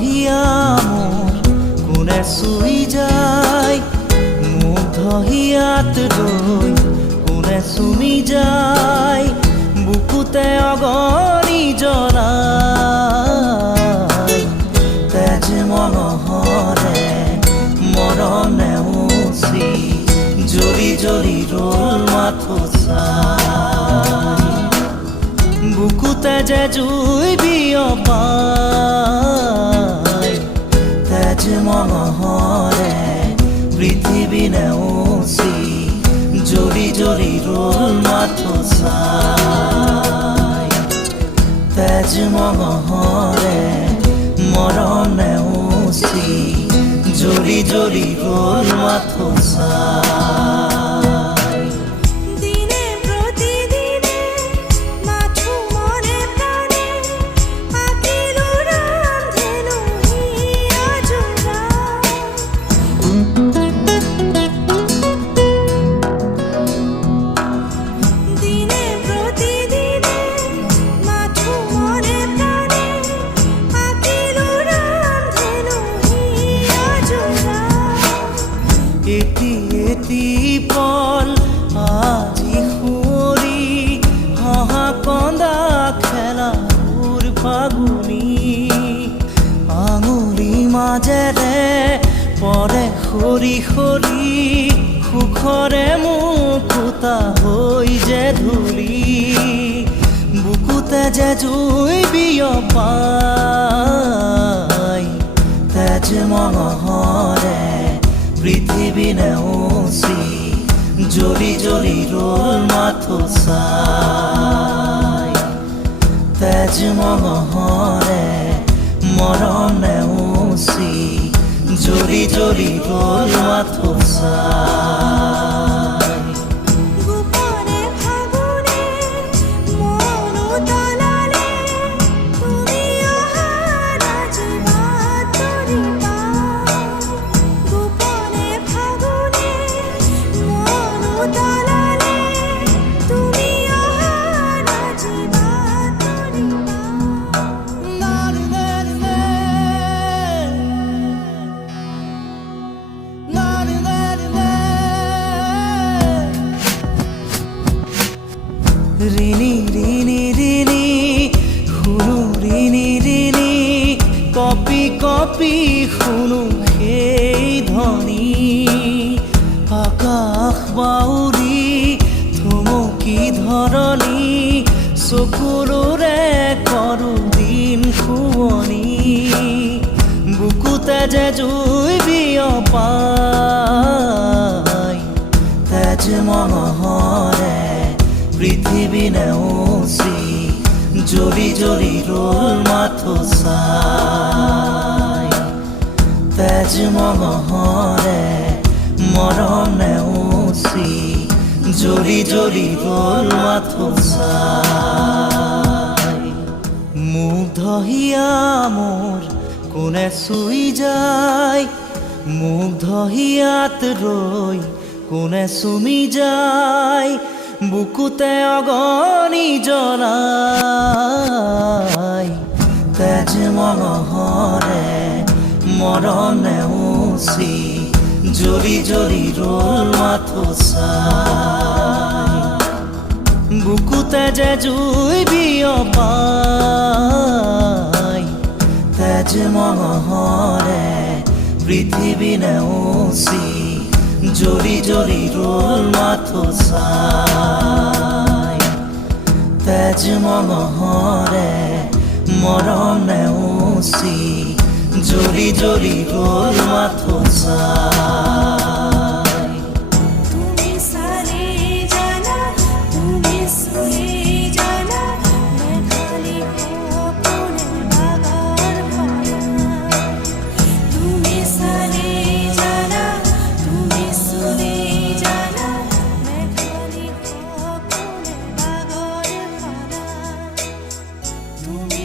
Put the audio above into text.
হিয়া মোর কোনে চুই যায়, মুগ্ধ হিয়াত ৰৈ কোনে চুমি যায়, বুকুতে অগণি জ্বলাই। তেজ মনোহৰে মৰম নেওচি জ্বলি জ্বলি ৰল মাথো চাই, বুকুতে যে জুই বিয়পাই। তেজ মনোহৰে পৃথিৱী নেওচি জ্বলি জ্বলি ৰল মাথো চাই। তেজ মনোহৰে মৰম নেওচি জ্বলি জ্বলি ৰল মাথো চাই। এটি এটি পল আজি সুঁৱৰি হহা কন্দা খেলা সুৰ ফাগুনি, আঙুলি মাজেৰে পৰে সৰি সৰি সুখৰে মুকুতা হৈ যে ধূলি, বুকুতে যে জুই বিয়পাই। তেজ মনোহৰে পৃথিৱী নেওচি জ্বলি জ্বলি ৰল মাথো চাই। তেজ মনোহৰে মৰম নেওচি জ্বলি জ্বলি ৰল মাথো চাই। ৰিণি ৰিণি ৰিণি শুনো ৰিণি ৰিণি, কপি কপি শুনো সেই ধ্বনি, আকাশ বাউৰি থমকি ধৰণি, চকুৰে কৰো দিন শুৱনি, বুকুতে যে জুই বিয়পাই। তেজ মনোহৰে পৃথিৱী নেওচি জ্বলি জ্বলি ৰল মাথো চাই। তেজ মনোহৰে মৰম নেওচি জ্বলি জ্বলি ৰল মাথো চাই। মুগ্ধ হিয়া মোর কোনে চুই যায়, মুগ্ধ হিয়াত ৰৈ কোনে চুমি যায়, বুকুতে অগণি জ্বলাই। তেজ মনোহৰে মৰম নেওচি জ্বলি জ্বলি ৰল মাথো চাই, বুকুতে যে জুই বিয়পাই। তেজ মনোহৰে পৃথিৱী নেওচি জ্বলি জ্বলি ৰল মাথো চাই। তেজ মনোহৰে মৰম নেওচি জ্বলি জ্বলি ৰল মাথো চাই। তুমি সারে জানা তুমি সুরে জানা, मैं खाली अपने बागार पाना। তুমি সারে জানা তুমি সুরে জানা, मैं खाली अपने बागार पाना। তুমি